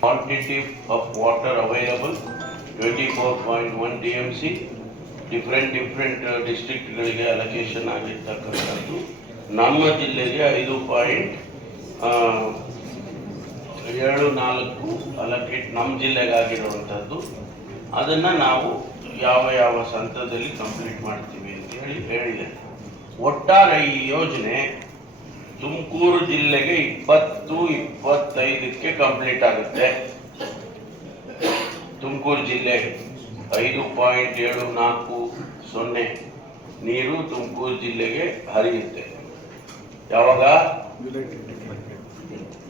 Quantity of water available 24.1 TMC. Different ಡಿಸ್ಟ್ರಿಕ್ಟ್ಗಳಿಗೆ allocation ಆಗಿರ್ತಕ್ಕಂಥದ್ದು. ನಮ್ಮ ಜಿಲ್ಲೆಗೆ 5.74 ಅಲೋಕೇಟ್ ನಮ್ಮ ಜಿಲ್ಲೆಗೆ ಆಗಿರುವಂಥದ್ದು. ಅದನ್ನು ನಾವು ಯಾವ ಹಂತದಲ್ಲಿ ಕಂಪ್ಲೀಟ್ ಮಾಡ್ತೀವಿ ಅಂತ ಹೇಳಿದೆ. ಒಟ್ಟಾರೆ ಈ ಯೋಜನೆ ತುಮಕೂರು ಜಿಲ್ಲೆಗೆ 2025ಕ್ಕೆ ಕಂಪ್ಲೀಟ್ ಆಗುತ್ತೆ. ತುಮಕೂರು ಜಿಲ್ಲೆಗೆ 5.740 ನೀರು ತುಮಕೂರು ಜಿಲ್ಲೆಗೆ ಹರಿಯುತ್ತೆ. ಯಾವಾಗ?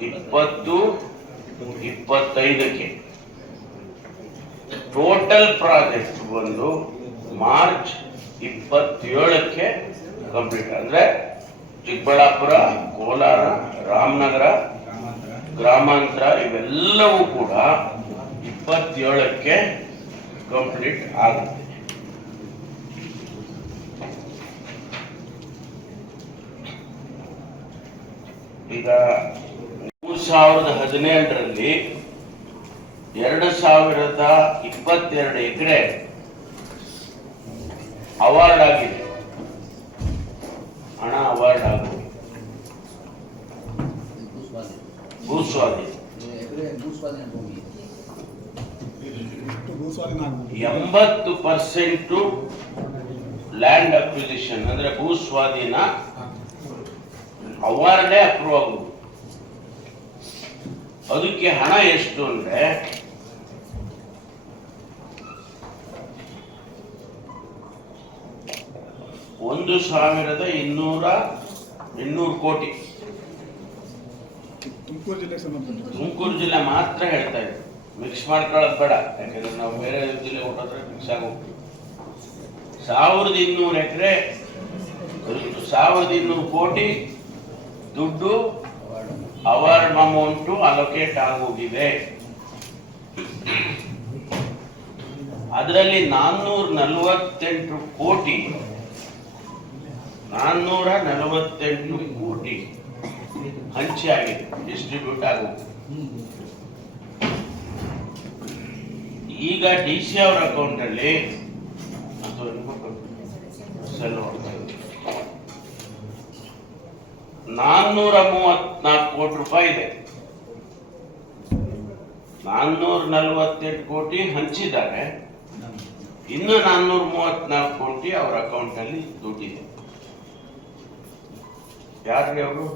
2025ಕ್ಕೆ. ಟೋಟಲ್ ಪ್ರಾಜೆಕ್ಟ್ ಬಂದು ಮಾರ್ಚ್ 27ಕ್ಕೆ ಕಂಪ್ಲೀಟ್. ಅಂದ್ರೆ ಚಿಕ್ಕಬಳ್ಳಾಪುರ, ಕೋಲಾರ, ರಾಮನಗರ, ಗ್ರಾಮಾಂತರ ಇವೆಲ್ಲವೂ ಕೂಡ 27ಕ್ಕೆ ಕಂಪ್ಲೀಟ್ ಆಗುತ್ತೆ. ಈಗ 2017ರಲ್ಲಿ 2022 ಎಕರೆ ಅವಾರ್ಡ್ ಆಗಿದೆ. ಹಣ ಅವಾರ್ಡ್ ಆಗಿದೆ. ಭೂಸ್ವಾಧೀನ 80% ಲ್ಯಾಂಡ್ ಅಕ್ವಿಸಿಷನ್ ಅಂದ್ರೆ ಭೂಸ್ವಾಧೀನ ಅವಾರ್ಡೇ ಅಪ್ರೂವ್ ಆಗುವುದು. ಅದಕ್ಕೆ ಹಣ ಎಷ್ಟು ಅಂದ್ರೆ 1,200 ಕೋಟಿ. ತುಮಕೂರು ಜಿಲ್ಲೆ ಮಾತ್ರ ಹೇಳ್ತಾ ಇದ್ದೀವಿ, ಮಿಕ್ಸ್ ಮಾಡ್ಕೊಳ್ಳೋದು ಬೇಡ. ಯಾಕಂದ್ರೆ ನಾವು ಬೇರೆ ಜಿಲ್ಲೆ ಹೊಟ್ಟೋದ್ರೆ ಮಿಕ್ಸ್ ಆಗೋಗ್ತೀವಿ. 1,200 ಎಕರೆ 1,200 ಕೋಟಿ ದುಡ್ಡು ಅವಾರ್ಡ್ ಅಮೌಂಟು ಅಲೋಕೇಟ್ ಆಗೋಗಿದೆ. ಅದರಲ್ಲಿ 448 ಕೋಟಿ ಹಂಚಿ ಆಗಿದೆ, ಡಿಸ್ಟ್ರಿಬ್ಯೂಟ್ ಆಗುತ್ತೆ. ಈಗ DC ಅವರ ಅಕೌಂಟ್ ಅಲ್ಲಿ 434 ಕೋಟಿ ರೂಪಾಯಿ ಇದೆ. 448 ಕೋಟಿ ಹಂಚಿದ್ದಾರೆ. ಇನ್ನು 434 ಕೋಟಿ ಅವರ ಅಕೌಂಟ್ ಅಲ್ಲಿ ದುಡ್ಡಿದೆ. ಯಾರಿಗೆ ಅವರು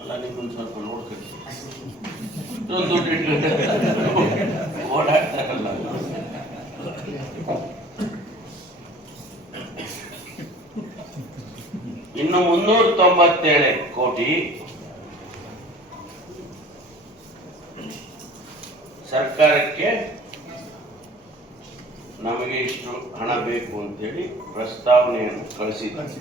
ಅಲ್ಲ, ನಿಮ್ಮೊಂದು ಸ್ವಲ್ಪ ನೋಡ್ಕೊಳ್ಳಿ. ದುಡ್ಡು ಓಡಾಡ್ತಾರಲ್ಲ. ಇನ್ನು 397 ಕೋಟಿ ಸರ್ಕಾರಕ್ಕೆ ನಮಗೆ ಇಷ್ಟು ಹಣ ಬೇಕು ಅಂತೇಳಿ ಪ್ರಸ್ತಾವನೆಯನ್ನು ಕಳಿಸಿದ್ದಾರೆ.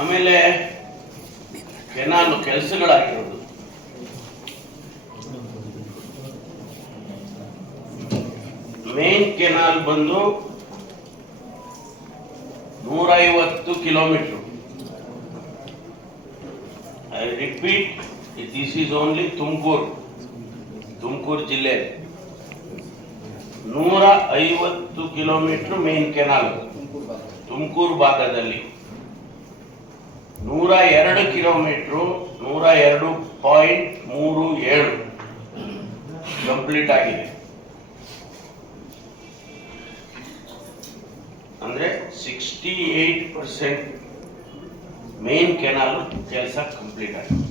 ಆಮೇಲೆ ಕೆನಾಲ್ ಕೆಲಸಗಳಾಗಿರೋದು ಮೇನ್ ಕೆನಾಲ್ ಬಂದು 150 kilometre. I repeat, this is only Tumakuru ಜಿಲ್ಲೆ 150 ಕಿಲೋಮೀಟರ್ ಮೇನ್ ಕೆನಾಲ್ ತುಮಕೂರು ಭಾಗದಲ್ಲಿ. 102 ಕಿಲೋಮೀಟರ್ 102.37 ಕಂಪ್ಲೀಟ್ ಆಗಿದೆ. ಅಂದ್ರೆ 68% ಮೇನ್ ಕೆನಾಲ್ ಕೆಲಸ ಕಂಪ್ಲೀಟ್ ಆಗಿದೆ.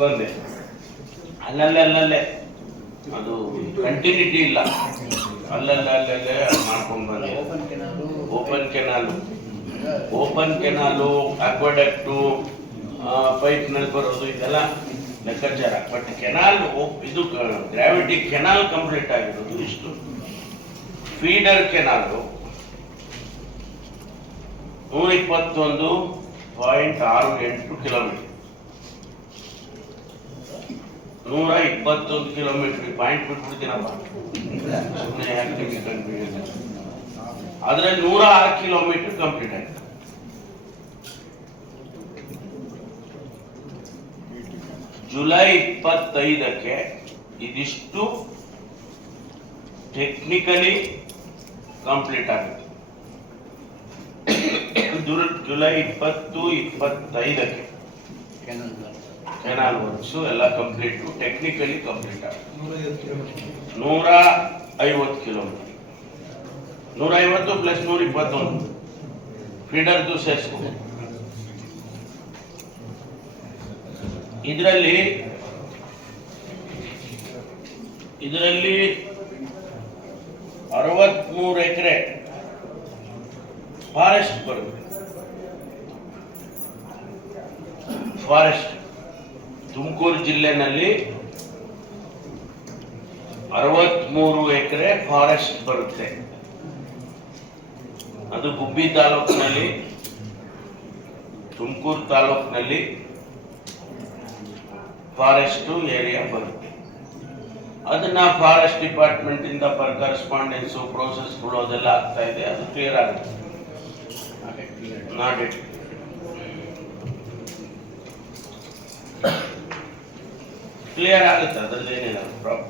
ಬಂದೆ ಅಲ್ಲಲ್ಲೇ ಅದು ಕಂಟಿನ್ಯೂಟಿ ಇಲ್ಲ, ಅಲ್ಲಲ್ಲೇ ಮಾಡ್ಕೊಂಡು ಬಂದೆ. ಓಪನ್ ಕೆನಾಲು ಅಕ್ವಾಡಕ್ಟು ಪೈಪ್ ನಲ್ಲಿ ಬರೋದು ಇದೆಲ್ಲ ಲೆಕ್ಕಾಚಾರ. ಬಟ್ ಕೆನಾಲ್ ಇದು ಗ್ರಾವಿಟಿ ಕೆನಾಲ್ ಕಂಪ್ಲೀಟ್ ಆಗಿರೋದು ಇಷ್ಟು. Feeder canal 121.68 kilometre. 121 kilometre point ಬಿಟ್ಬಿಡ್ತೀನಪ್ಪ, ಸುಮ್ಮನೆ ಯಾಕೆ ನಿಮಗೆ ಕನ್ಫ್ಯೂಷನ್. ಆದ್ರೆ 106 ಕಿಲೋಮೀಟರ್ ಕಂಪ್ಲೀಟ್ ಆಯ್ತು. ಜುಲೈ 25ಕ್ಕೆ ಇದಿಷ್ಟು ಟೆಕ್ನಿಕಲಿ ಕಂಪ್ಲೀಟ್ ಆಗುತ್ತೆ. ಜುಲೈ 20-25ಕ್ಕೆ ಕೆನಾಲ್ ವರ್ಕ್ಸ್ ಎಲ್ಲ ಕಂಪ್ಲೀಟ್, ಟೆಕ್ನಿಕಲಿ ಕಂಪ್ಲೀಟ್ ಆಗುತ್ತೆ. 150 ಕಿಲೋಮೀಟರ್, 150 ಪ್ಲಸ್ 121 ಫೀಡರ್ದು ಸೇರಿಸ್ಕೊಂಡು ಇದರಲ್ಲಿ 63 ಎಕರೆ ಫಾರೆಸ್ಟ್ ಬರುತ್ತೆ. ಫಾರೆಸ್ಟ್ ತುಮಕೂರು ಜಿಲ್ಲೆನಲ್ಲಿ 63 ಎಕರೆ ಫಾರೆಸ್ಟ್ ಬರುತ್ತೆ. ಅದು ಗುಬ್ಬಿ ತಾಲೂಕಿನಲ್ಲಿ, ತುಮಕೂರು ತಾಲೂಕಿನಲ್ಲಿ ಫಾರೆಸ್ಟ್ ಏರಿಯಾ ಬರುತ್ತೆ. ಅದನ್ನ ಫಾರೆಸ್ಟ್ ಡಿಪಾರ್ಟ್ಮೆಂಟ್ ಇಂದ ಪರ್ ಕರೆಸ್ಪಾಂಡೆನ್ಸ್ ಪ್ರೋಸೆಸ್ಗಳು ಅದೆಲ್ಲ ಆಗ್ತಾ ಇದೆ. ಅದು ಕ್ಲಿಯರ್ ಆಗುತ್ತೆ. ನಾಟ್ ಇಟ್ ಕ್ಲಿಯರ್ ಆಗುತ್ತೆ, ಅದರಲ್ಲೇನಿಲ್ಲ ಪ್ರಾಬ್ಲಮ್.